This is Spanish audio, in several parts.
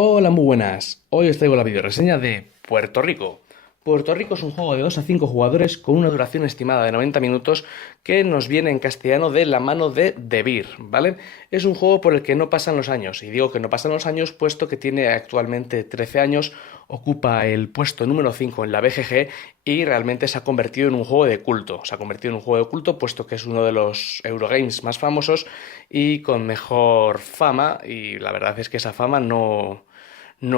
Hola, muy buenas. Hoy os traigo la videoreseña de Puerto Rico. Puerto Rico es un juego de 2 a 5 jugadores con una duración estimada de 90 minutos que nos viene en castellano de la mano de Debir, ¿vale? Es un juego por el que no pasan los años, y digo que no pasan los años puesto que tiene actualmente 13 años, ocupa el puesto número 5 en la BGG y realmente se ha convertido en un juego de culto. Se ha convertido en un juego de culto puesto que es uno de los Eurogames más famosos y con mejor fama, y la verdad es que esa fama no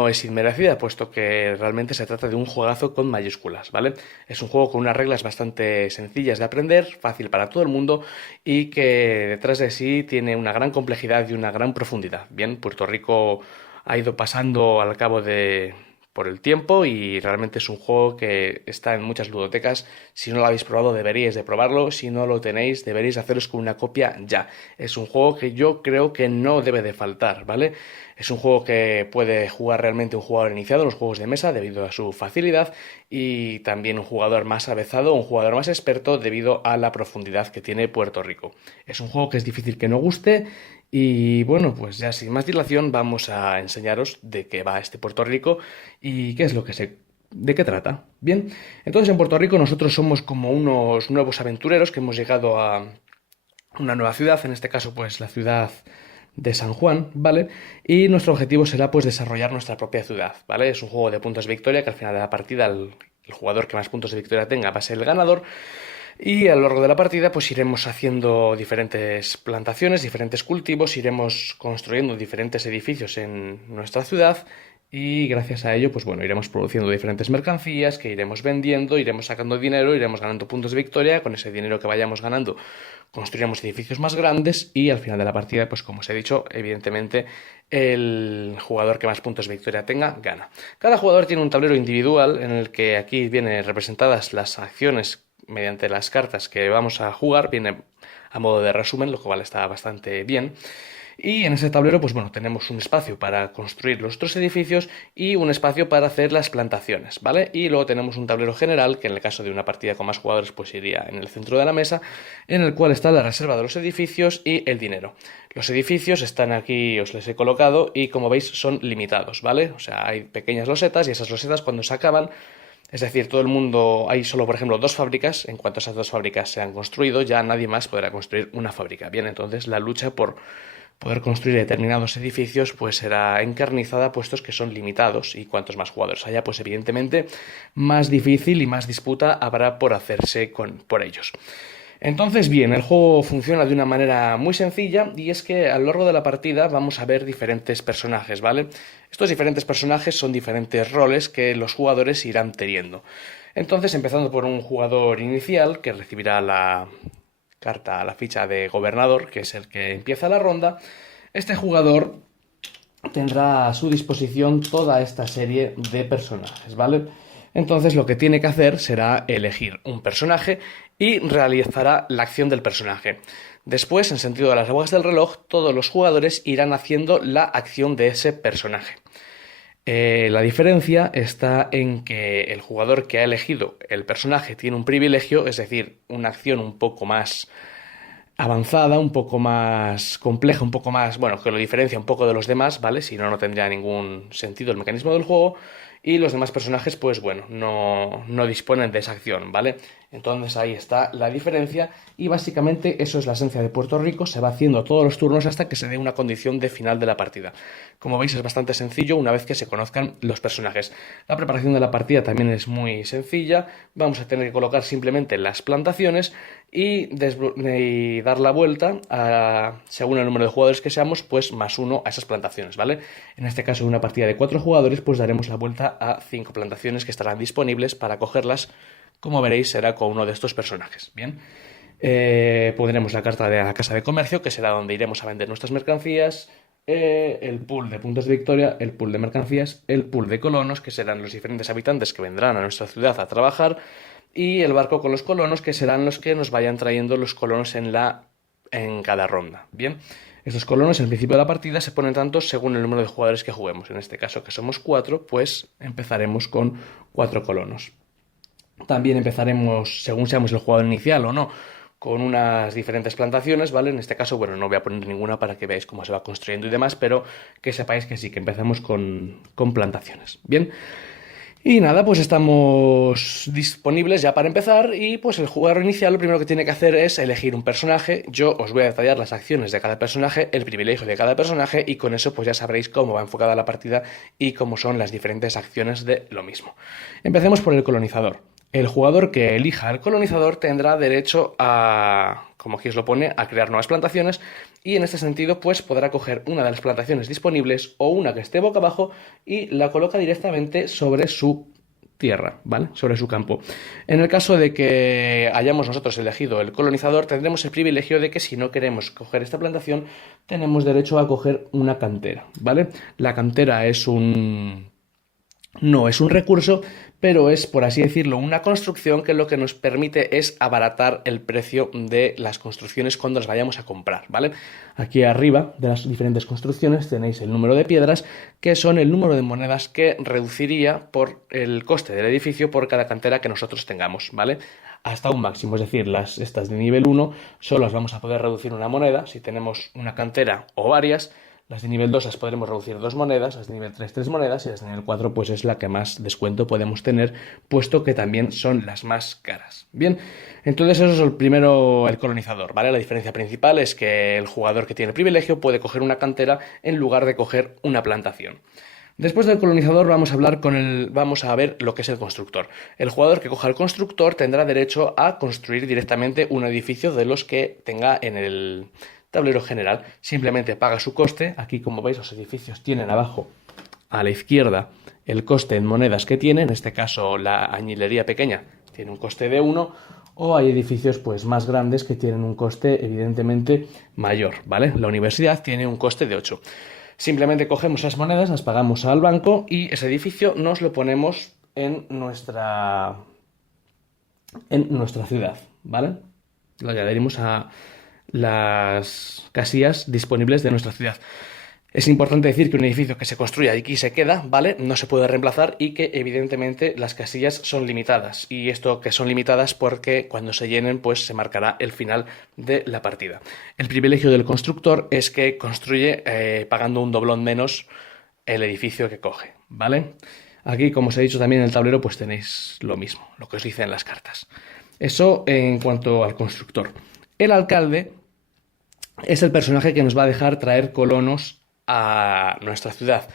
es inmerecida, puesto que realmente se trata de un juegazo con mayúsculas, ¿vale? Es un juego con unas reglas bastante sencillas de aprender, fácil para todo el mundo y que detrás de sí tiene una gran complejidad y una gran profundidad. Bien, Puerto Rico ha ido pasando al cabo de por el tiempo y realmente es un juego que está en muchas ludotecas. Si no lo habéis probado, deberíais de probarlo. Si no lo tenéis, deberíais haceros con una copia ya. Es un juego que yo creo que no debe de faltar, ¿vale? Es un juego que puede jugar realmente un jugador iniciado en los juegos de mesa debido a su facilidad y también un jugador más avezado, un jugador más experto debido a la profundidad que tiene Puerto Rico. Es un juego que es difícil que no guste y bueno, pues ya sin más dilación vamos a enseñaros de qué va este Puerto Rico y qué es lo que ¿De qué trata? Bien, entonces en Puerto Rico nosotros somos como unos nuevos aventureros que hemos llegado a una nueva ciudad, en este caso pues la ciudad de San Juan, ¿vale? Y nuestro objetivo será pues desarrollar nuestra propia ciudad, ¿vale? Es un juego de puntos de victoria que al final de la partida el jugador que más puntos de victoria tenga va a ser el ganador y a lo largo de la partida pues iremos haciendo diferentes plantaciones, diferentes cultivos, iremos construyendo diferentes edificios en nuestra ciudad y gracias a ello pues bueno, iremos produciendo diferentes mercancías que iremos vendiendo, iremos sacando dinero, iremos ganando puntos de victoria, con ese dinero que vayamos ganando construiremos edificios más grandes y al final de la partida pues como os he dicho, evidentemente el jugador que más puntos de victoria tenga gana. Cada jugador tiene un tablero individual en el que aquí vienen representadas las acciones mediante las cartas que vamos a jugar, viene a modo de resumen, lo cual está bastante bien. Y en ese tablero, pues bueno, tenemos un espacio para construir los otros edificios y un espacio para hacer las plantaciones, ¿vale? Y luego tenemos un tablero general, que en el caso de una partida con más jugadores, pues iría en el centro de la mesa, en el cual está la reserva de los edificios y el dinero. Los edificios están aquí, os les he colocado, y como veis son limitados, ¿vale? O sea, hay pequeñas losetas y esas losetas cuando se acaban, es decir, todo el mundo, hay solo, por ejemplo, 2 fábricas. En cuanto esas 2 fábricas se han construido, ya nadie más podrá construir una fábrica. Bien, entonces la lucha por poder construir determinados edificios pues será encarnizada, puestos que son limitados, y cuantos más jugadores haya, pues evidentemente más difícil y más disputa habrá por hacerse por ellos. Entonces, bien, el juego funciona de una manera muy sencilla y es que a lo largo de la partida vamos a ver diferentes personajes, ¿vale? Estos diferentes personajes son diferentes roles que los jugadores irán teniendo. Entonces, empezando por un jugador inicial que recibirá la carta, la ficha de gobernador, que es el que empieza la ronda, este jugador tendrá a su disposición toda esta serie de personajes, ¿vale? Entonces lo que tiene que hacer será elegir un personaje y realizará la acción del personaje. Después, en sentido de las agujas del reloj, todos los jugadores irán haciendo la acción de ese personaje. La diferencia está en que el jugador que ha elegido el personaje tiene un privilegio, es decir, una acción un poco más avanzada, un poco más compleja, un poco más, bueno, que lo diferencia un poco de los demás, ¿vale? Si no, no tendría ningún sentido el mecanismo del juego. Y los demás personajes, pues bueno, no disponen de esa acción, ¿vale? Entonces ahí está la diferencia y básicamente eso es la esencia de Puerto Rico, se va haciendo todos los turnos hasta que se dé una condición de final de la partida. Como veis es bastante sencillo una vez que se conozcan los personajes. La preparación de la partida también es muy sencilla, vamos a tener que colocar simplemente las plantaciones y dar la vuelta según el número de jugadores que seamos, pues +1 a esas plantaciones, ¿vale? En este caso, en una partida de 4 jugadores, pues daremos la vuelta a 5 plantaciones que estarán disponibles para cogerlas. Como veréis, será con uno de estos personajes. Bien, pondremos la carta de la casa de comercio, que será donde iremos a vender nuestras mercancías, el pool de puntos de victoria, el pool de mercancías, el pool de colonos, que serán los diferentes habitantes que vendrán a nuestra ciudad a trabajar, y el barco con los colonos, que serán los que nos vayan trayendo los colonos en cada ronda. Bien, estos colonos al principio de la partida se ponen tantos según el número de jugadores que juguemos. En este caso, que somos 4, pues empezaremos con 4 colonos. También empezaremos, según seamos el jugador inicial o no, con unas diferentes plantaciones, ¿vale? En este caso, bueno, no voy a poner ninguna para que veáis cómo se va construyendo y demás, pero que sepáis que sí, que empezamos con plantaciones. Bien. Y nada, pues estamos disponibles ya para empezar y pues el jugador inicial lo primero que tiene que hacer es elegir un personaje. Yo os voy a detallar las acciones de cada personaje, el privilegio de cada personaje y con eso pues ya sabréis cómo va enfocada la partida y cómo son las diferentes acciones de lo mismo. Empecemos por el colonizador. El jugador que elija el colonizador tendrá derecho a, como aquí os lo pone, a crear nuevas plantaciones y en este sentido pues podrá coger una de las plantaciones disponibles o una que esté boca abajo y la coloca directamente sobre su tierra, ¿vale? Sobre su campo. En el caso de que hayamos nosotros elegido el colonizador, tendremos el privilegio de que si no queremos coger esta plantación, tenemos derecho a coger una cantera, ¿vale? La cantera es no es un recurso, pero es, por así decirlo, una construcción que lo que nos permite es abaratar el precio de las construcciones cuando las vayamos a comprar, ¿vale? Aquí arriba de las diferentes construcciones tenéis el número de piedras, que son el número de monedas que reduciría por el coste del edificio por cada cantera que nosotros tengamos, ¿vale? Hasta un máximo, es decir, estas de nivel 1 solo las vamos a poder reducir una moneda si tenemos una cantera o varias. Las de nivel 2 las podremos reducir 2 monedas, las de nivel 3 3 monedas y las de nivel 4 pues es la que más descuento podemos tener, puesto que también son las más caras. Bien, entonces eso es el primero, el colonizador, ¿vale? La diferencia principal es que el jugador que tiene privilegio puede coger una cantera en lugar de coger una plantación. Después del colonizador vamos a ver lo que es el constructor. El jugador que coja el constructor tendrá derecho a construir directamente un edificio de los que tenga en el tablero general. Simplemente paga su coste. Aquí, como veis, los edificios tienen abajo a la izquierda el coste en monedas que tiene. En este caso, la añilería pequeña tiene un coste de 1. O hay edificios pues más grandes que tienen un coste evidentemente mayor, ¿vale? La universidad tiene un coste de 8. Simplemente cogemos esas monedas, las pagamos al banco y ese edificio nos lo ponemos en nuestra ciudad, ¿vale? Lo añadiremos a las casillas disponibles de nuestra ciudad. Es importante decir que un edificio que se construya y aquí se queda, ¿vale? No se puede reemplazar y que evidentemente las casillas son limitadas. Y esto que son limitadas porque cuando se llenen pues se marcará el final de la partida. El privilegio del constructor es que construye pagando un doblón menos el edificio que coge, ¿vale? Aquí, como os he dicho también en el tablero, pues tenéis lo mismo, lo que os dice en las cartas. Eso en cuanto al constructor. El alcalde es el personaje que nos va a dejar traer colonos a nuestra ciudad.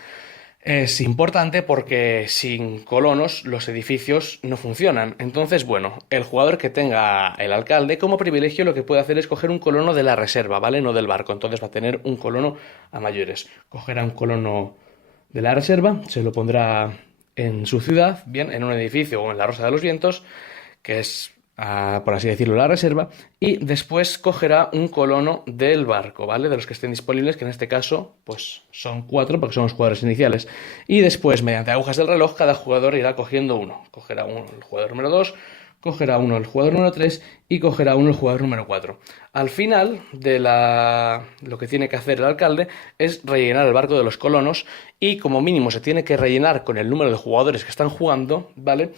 Es importante porque sin colonos los edificios no funcionan. Entonces, bueno, el jugador que tenga el alcalde como privilegio lo que puede hacer es coger un colono de la reserva, ¿vale? No del barco. Entonces va a tener un colono a mayores. Cogerá un colono de la reserva, se lo pondrá en su ciudad, bien, en un edificio o en la Rosa de los Vientos, que es por así decirlo, la reserva, y después cogerá un colono del barco, ¿vale? De los que estén disponibles, que en este caso, pues son 4, porque son los jugadores iniciales. Y después, mediante agujas del reloj, cada jugador irá cogiendo uno. Cogerá uno el jugador número 2, cogerá uno el jugador número 3 y cogerá uno el jugador número 4. Al final de lo que tiene que hacer el alcalde es rellenar el barco de los colonos y como mínimo se tiene que rellenar con el número de jugadores que están jugando, ¿vale?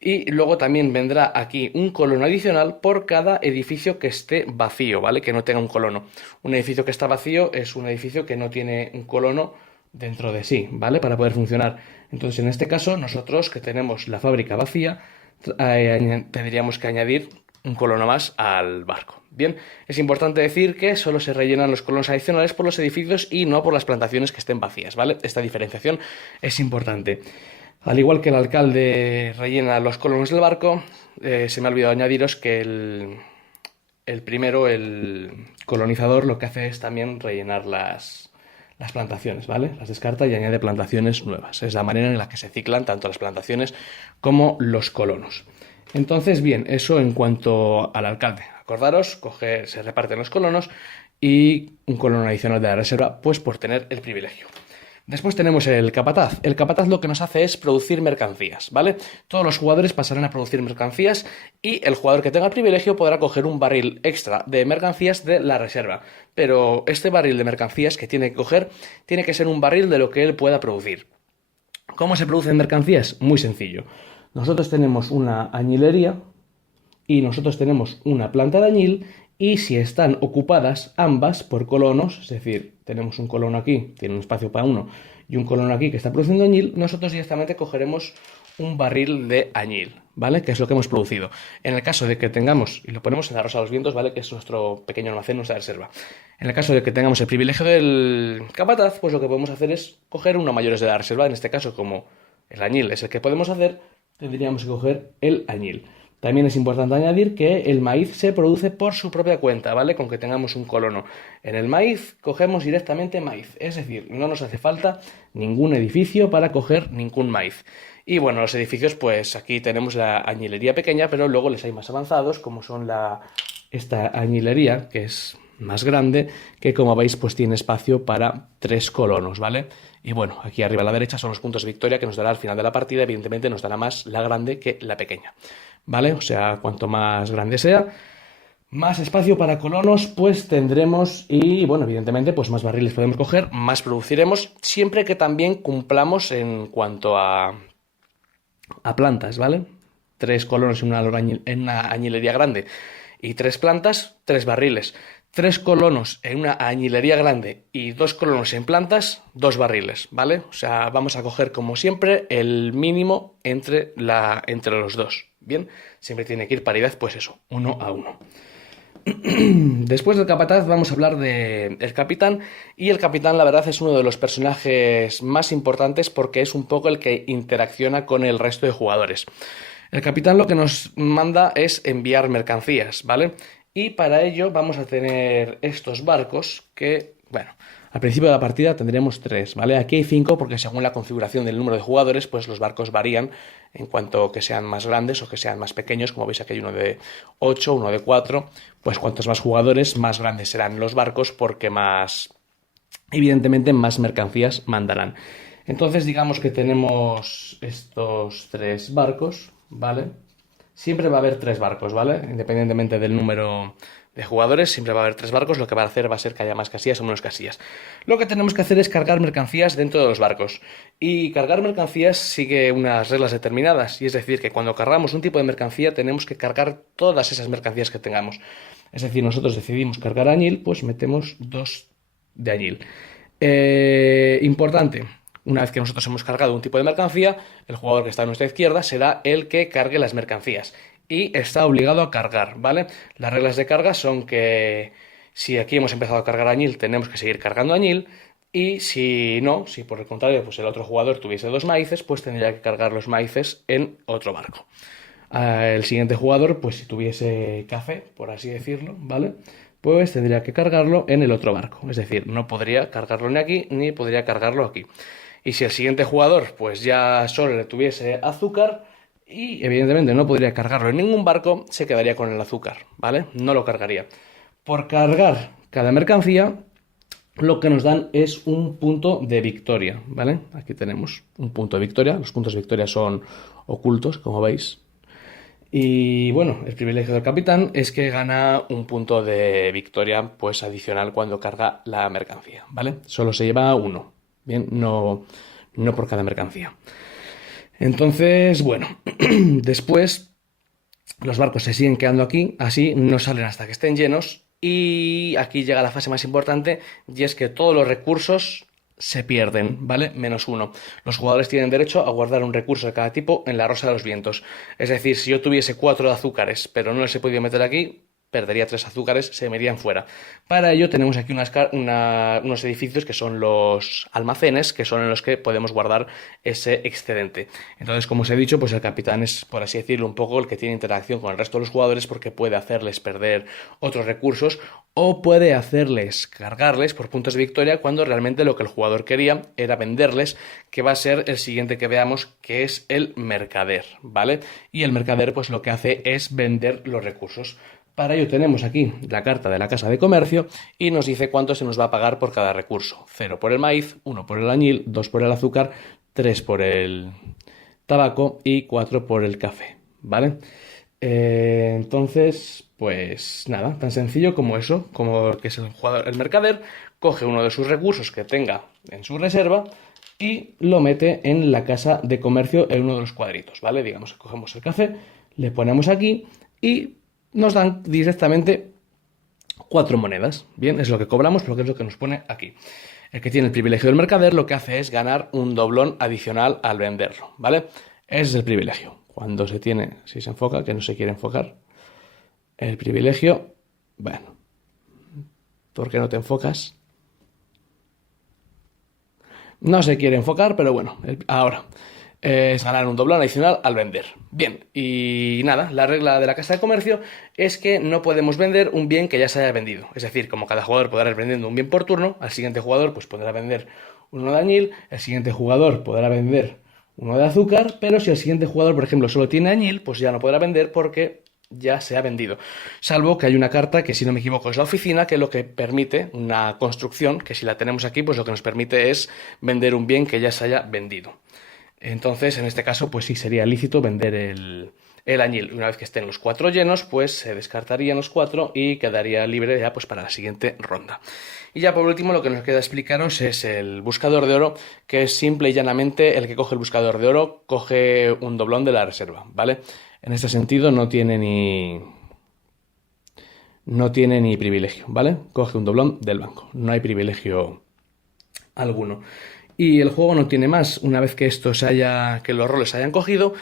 Y luego también vendrá aquí un colono adicional por cada edificio que esté vacío, ¿vale? Que no tenga un colono. Un edificio que está vacío es un edificio que no tiene un colono dentro de sí, ¿vale? Para poder funcionar. Entonces, en este caso, nosotros que tenemos la fábrica vacía, tendríamos que añadir un colono más al barco. Bien, es importante decir que solo se rellenan los colonos adicionales por los edificios y no por las plantaciones que estén vacías, ¿vale? Esta diferenciación es importante. Al igual que el alcalde rellena los colonos del barco, se me ha olvidado añadiros que el primero, el colonizador, lo que hace es también rellenar las plantaciones, ¿vale? Las descarta y añade plantaciones nuevas. Es la manera en la que se ciclan tanto las plantaciones como los colonos. Entonces, bien, eso en cuanto al alcalde. Acordaros, se reparten los colonos y un colono adicional de la reserva, pues por tener el privilegio. Después tenemos el capataz. El capataz lo que nos hace es producir mercancías, ¿vale? Todos los jugadores pasarán a producir mercancías y el jugador que tenga el privilegio podrá coger un barril extra de mercancías de la reserva. Pero este barril de mercancías que tiene que coger tiene que ser un barril de lo que él pueda producir. ¿Cómo se producen mercancías? Muy sencillo. Nosotros tenemos una añilería y nosotros tenemos una planta de añil, y si están ocupadas ambas por colonos, es decir, tenemos un colono aquí, tiene un espacio para uno, y un colono aquí que está produciendo añil, nosotros directamente cogeremos un barril de añil, ¿vale? Que es lo que hemos producido. En el caso de que tengamos, y lo ponemos en la Rosa de los Vientos, ¿vale? Que es nuestro pequeño almacén, nuestra reserva. En el caso de que tengamos el privilegio del capataz, pues lo que podemos hacer es coger uno mayores de la reserva. En este caso, como el añil es el que podemos hacer, tendríamos que coger el añil. También es importante añadir que el maíz se produce por su propia cuenta, ¿vale? Con que tengamos un colono. En el maíz cogemos directamente maíz, es decir, no nos hace falta ningún edificio para coger ningún maíz. Y bueno, los edificios, pues aquí tenemos la añilería pequeña, pero luego les hay más avanzados, como son esta añilería, que es más grande, que como veis, pues tiene espacio para 3 colonos, ¿vale? Y bueno, aquí arriba a la derecha son los puntos de victoria que nos dará al final de la partida. Evidentemente nos dará más la grande que la pequeña, ¿vale? O sea, cuanto más grande sea, más espacio para colonos pues tendremos, y bueno, evidentemente pues más barriles podemos coger, más produciremos, siempre que también cumplamos en cuanto a plantas, ¿vale? 3 colonos en una añilería grande y 3 plantas, 3 barriles. 3 colonos en una añilería grande y 2 colonos en plantas, 2 barriles, ¿vale? O sea, vamos a coger como siempre el mínimo entre los dos, ¿bien? Siempre tiene que ir paridad, pues eso, 1 a 1. Después del capataz vamos a hablar del capitán, y el capitán la verdad es uno de los personajes más importantes porque es un poco el que interacciona con el resto de jugadores. El capitán lo que nos manda es enviar mercancías, ¿vale? Y para ello vamos a tener estos barcos que, bueno, al principio de la partida tendremos 3, ¿vale? Aquí hay 5 porque según la configuración del número de jugadores, pues los barcos varían en cuanto que sean más grandes o que sean más pequeños. Como veis aquí hay uno de 8, uno de 4, pues cuantos más jugadores, más grandes serán los barcos porque más, evidentemente, más mercancías mandarán. Entonces digamos que tenemos estos 3 barcos, ¿vale? Siempre va a haber 3 barcos, ¿vale? Independientemente del número de jugadores, siempre va a haber 3 barcos. Lo que va a hacer va a ser que haya más casillas o menos casillas. Lo que tenemos que hacer es cargar mercancías dentro de los barcos. Y cargar mercancías sigue unas reglas determinadas. Y es decir, que cuando cargamos un tipo de mercancía tenemos que cargar todas esas mercancías que tengamos. Es decir, nosotros decidimos cargar añil, pues metemos 2 de añil. Importante. Una vez que nosotros hemos cargado un tipo de mercancía, el jugador que está a nuestra izquierda será el que cargue las mercancías. Y está obligado a cargar, ¿vale? Las reglas de carga son que si aquí hemos empezado a cargar añil, tenemos que seguir cargando añil. Y si no, si por el contrario, pues el otro jugador tuviese 2 maíces, pues tendría que cargar los maíces en otro barco. El siguiente jugador, pues si tuviese café, por así decirlo, ¿vale? Pues tendría que cargarlo en el otro barco. Es decir, no podría cargarlo ni aquí, ni podría cargarlo aquí. Y si el siguiente jugador pues ya solo le tuviese azúcar y evidentemente no podría cargarlo en ningún barco, se quedaría con el azúcar, ¿vale? No lo cargaría. Por cargar cada mercancía, lo que nos dan es un punto de victoria, ¿vale? Aquí tenemos un punto de victoria. Los puntos de victoria son ocultos, como veis. Y bueno, el privilegio del capitán es que gana un punto de victoria pues adicional cuando carga la mercancía, ¿vale? Solo se lleva 1. Bien, no por cada mercancía. Entonces, bueno, después los barcos se siguen quedando aquí, así no salen hasta que estén llenos, y aquí llega la fase más importante, y es que todos los recursos se pierden, ¿vale? -1. Los jugadores tienen derecho a guardar un recurso de cada tipo en la Rosa de los Vientos. Es decir, si yo tuviese 4 de azúcares, pero no les he podido meter aquí, perdería 3 azúcares, se me irían fuera. Para ello tenemos aquí unos edificios que son los almacenes, que son en los que podemos guardar ese excedente. Entonces, como os he dicho, pues el capitán es, por así decirlo, un poco el que tiene interacción con el resto de los jugadores porque puede hacerles perder otros recursos o puede hacerles cargarles por puntos de victoria cuando realmente lo que el jugador quería era venderles, que va a ser el siguiente que veamos, que es el mercader, ¿vale? Y el mercader pues lo que hace es vender los recursos. Para ello tenemos aquí la carta de la Casa de Comercio y nos dice cuánto se nos va a pagar por cada recurso. 0 por el maíz, 1 por el añil, 2 por el azúcar, 3 por el tabaco y 4 por el café, ¿vale? Entonces, pues nada, tan sencillo como eso, como que es el mercader, coge uno de sus recursos que tenga en su reserva y lo mete en la Casa de Comercio en uno de los cuadritos, ¿vale? Digamos que cogemos el café, le ponemos aquí y nos dan directamente 4 monedas. Bien, es lo que cobramos, pero que es lo que nos pone aquí. El que tiene el privilegio del mercader lo que hace es ganar un doblón adicional al venderlo, ¿vale? Ese es el privilegio. Cuando se tiene, si se enfoca, que no se quiere enfocar, el privilegio, bueno, ¿por qué no te enfocas? No se quiere enfocar, pero bueno, ahora es ganar un doblón adicional al vender. Bien, y nada, la regla de la casa de comercio es que no podemos vender un bien que ya se haya vendido. Es decir, como cada jugador podrá ir vendiendo un bien por turno, al siguiente jugador pues podrá vender uno de añil, el siguiente jugador podrá vender uno de azúcar, pero si el siguiente jugador, por ejemplo, solo tiene añil, pues ya no podrá vender porque ya se ha vendido. Salvo que hay una carta que, si no me equivoco, es la oficina, que lo que permite, una construcción, que si la tenemos aquí, pues lo que nos permite es vender un bien que ya se haya vendido. Entonces, en este caso, pues sí sería lícito vender el añil. Una vez que estén los 4 llenos, pues se descartarían los 4 y quedaría libre ya pues para la siguiente ronda. Y ya por último, lo que nos queda explicaros es el buscador de oro, que es simple y llanamente el que coge el buscador de oro, coge un doblón de la reserva, ¿vale? En este sentido no tiene ni privilegio, ¿vale? Coge un doblón del banco, no hay privilegio alguno. Y el juego no tiene más. Una vez que que los roles se hayan cogido,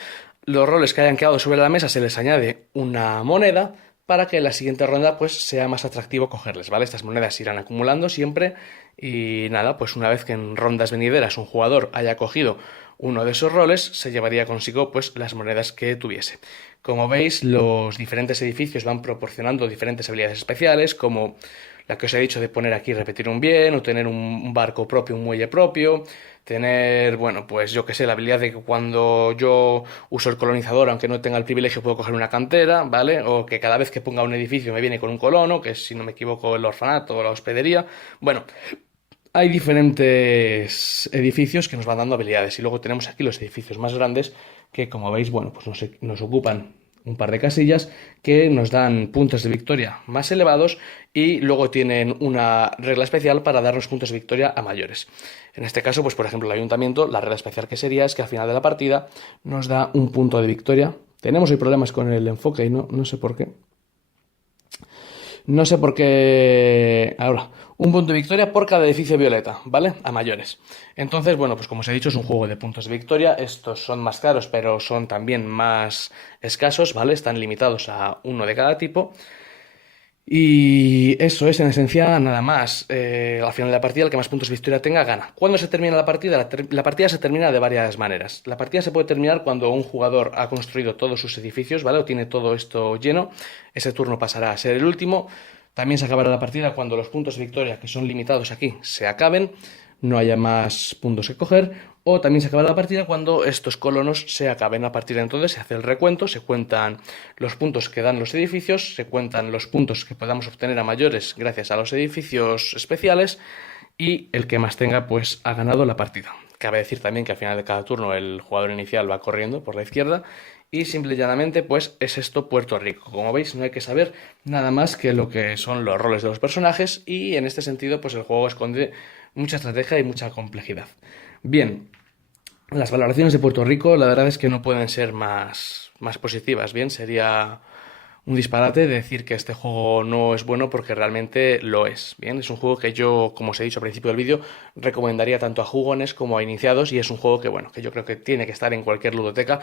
los roles que hayan quedado sobre la mesa se les añade una moneda para que en la siguiente ronda pues sea más atractivo cogerles, ¿vale? Estas monedas se irán acumulando siempre y nada, pues una vez que en rondas venideras un jugador haya cogido uno de esos roles, se llevaría consigo pues las monedas que tuviese. Como veis, los diferentes edificios van proporcionando diferentes habilidades especiales, como la que os he dicho de poner aquí, repetir un bien, o tener un barco propio, un muelle propio, tener, bueno, pues yo que sé, la habilidad de que cuando yo uso el colonizador, aunque no tenga el privilegio, puedo coger una cantera, ¿vale? O que cada vez que ponga un edificio me viene con un colono, que es, si no me equivoco, el orfanato o la hospedería. Bueno, hay diferentes edificios que nos van dando habilidades y luego tenemos aquí los edificios más grandes que, como veis, bueno, pues nos ocupan un par de casillas que nos dan puntos de victoria más elevados y luego tienen una regla especial para darnos puntos de victoria a mayores. En este caso, pues por ejemplo, el ayuntamiento, la regla especial que sería es que al final de la partida nos da un punto de victoria. Tenemos hoy problemas con el enfoque y no sé por qué. No sé por qué. Ahora, un punto de victoria por cada edificio violeta, ¿vale? A mayores. Entonces, bueno, pues como os he dicho, es un juego de puntos de victoria. Estos son más caros, pero son también más escasos, ¿vale? Están limitados a uno de cada tipo. Y eso es en esencia nada más. Al final de la partida, el que más puntos de victoria tenga, gana. ¿Cuándo se termina la partida? La partida se termina de varias maneras. La partida se puede terminar cuando un jugador ha construido todos sus edificios, ¿vale? O tiene todo esto lleno. Ese turno pasará a ser el último. También se acabará la partida cuando los puntos de victoria, que son limitados aquí, se acaben, no haya más puntos que coger. O también se acaba la partida cuando estos colonos se acaben. A partir de entonces se hace el recuento, se cuentan los puntos que dan los edificios, se cuentan los puntos que podamos obtener a mayores gracias a los edificios especiales y el que más tenga pues ha ganado la partida. Cabe decir también que al final de cada turno el jugador inicial va corriendo por la izquierda y simple y llanamente pues es esto Puerto Rico. Como veis, no hay que saber nada más que lo que son los roles de los personajes y en este sentido pues el juego esconde mucha estrategia y mucha complejidad. Bien, las valoraciones de Puerto Rico la verdad es que no pueden ser más positivas. Bien, sería un disparate decir que este juego no es bueno porque realmente lo es. Bien, es un juego que yo, como os he dicho al principio del vídeo, recomendaría tanto a jugones como a iniciados y es un juego que, bueno, que yo creo que tiene que estar en cualquier ludoteca,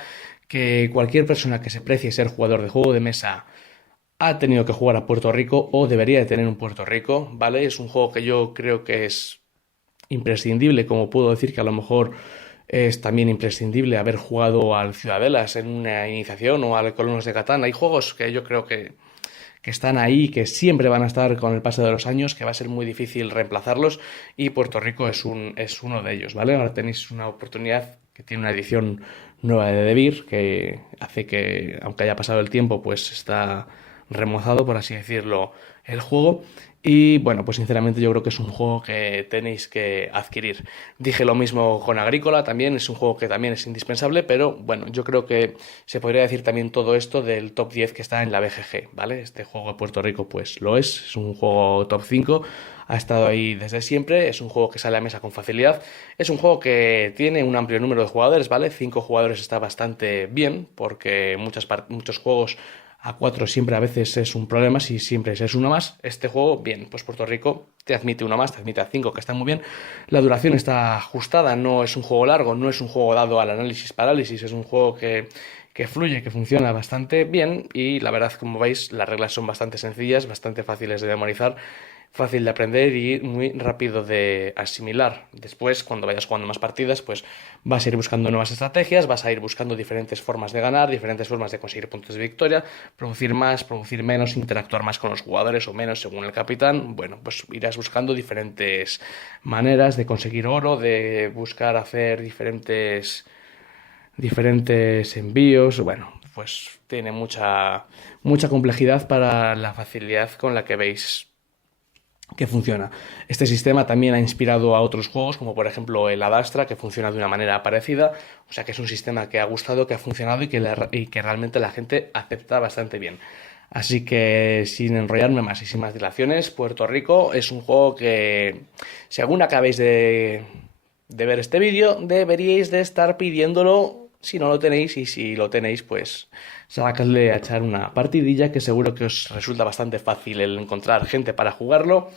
que cualquier persona que se precie ser jugador de juego de mesa ha tenido que jugar a Puerto Rico o debería de tener un Puerto Rico, ¿vale? Es un juego que yo creo que es imprescindible, como puedo decir que a lo mejor es también imprescindible haber jugado al Ciudadelas en una iniciación o al Colonos de Catán. Hay juegos que yo creo que están ahí, que siempre van a estar con el paso de los años, que va a ser muy difícil reemplazarlos y Puerto Rico es uno de ellos, ¿vale? Ahora tenéis una oportunidad que tiene una edición nueva de Debir, que hace que, aunque haya pasado el tiempo, pues está remozado, por así decirlo, el juego. Y bueno, pues sinceramente yo creo que es un juego que tenéis que adquirir. Dije lo mismo con Agrícola, también es un juego que también es indispensable, pero bueno, yo creo que se podría decir también todo esto del top 10 que está en la BGG, ¿vale? Este juego de Puerto Rico pues lo es un juego top 5, ha estado ahí desde siempre, es un juego que sale a mesa con facilidad, es un juego que tiene un amplio número de jugadores, ¿vale? 5 jugadores está bastante bien, porque muchos juegos a 4 siempre a veces es un problema si siempre es uno más. Este juego, bien, pues Puerto Rico te admite uno más, te admite a 5, que está muy bien. La duración está ajustada, no es un juego largo, no es un juego dado al análisis parálisis, es un juego que fluye, que funciona bastante bien y la verdad, como veis, las reglas son bastante sencillas, bastante fáciles de memorizar, fácil de aprender y muy rápido de asimilar. Después, cuando vayas jugando más partidas, pues vas a ir buscando nuevas estrategias, vas a ir buscando diferentes formas de ganar, diferentes formas de conseguir puntos de victoria, producir más, producir menos, interactuar más con los jugadores o menos según el capitán. Bueno, pues irás buscando diferentes maneras de conseguir oro, de buscar hacer diferentes envíos. Bueno, pues tiene mucha complejidad para la facilidad con la que veis que funciona. Este sistema también ha inspirado a otros juegos, como por ejemplo el Adastra, que funciona de una manera parecida. O sea que es un sistema que ha gustado, que ha funcionado y que realmente la gente acepta bastante bien. Así que sin enrollarme más y sin más dilaciones, Puerto Rico es un juego que, según acabéis de ver este vídeo, deberíais de estar pidiéndolo si no lo tenéis, y si lo tenéis, pues sacadle a echar una partidilla, que seguro que os resulta bastante fácil el encontrar gente para jugarlo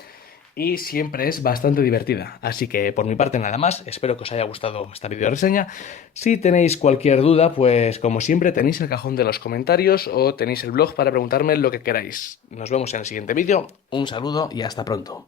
y siempre es bastante divertida. Así que por mi parte nada más, espero que os haya gustado esta video reseña. Si tenéis cualquier duda, pues como siempre tenéis el cajón de los comentarios o tenéis el blog para preguntarme lo que queráis. Nos vemos en el siguiente vídeo, un saludo y hasta pronto.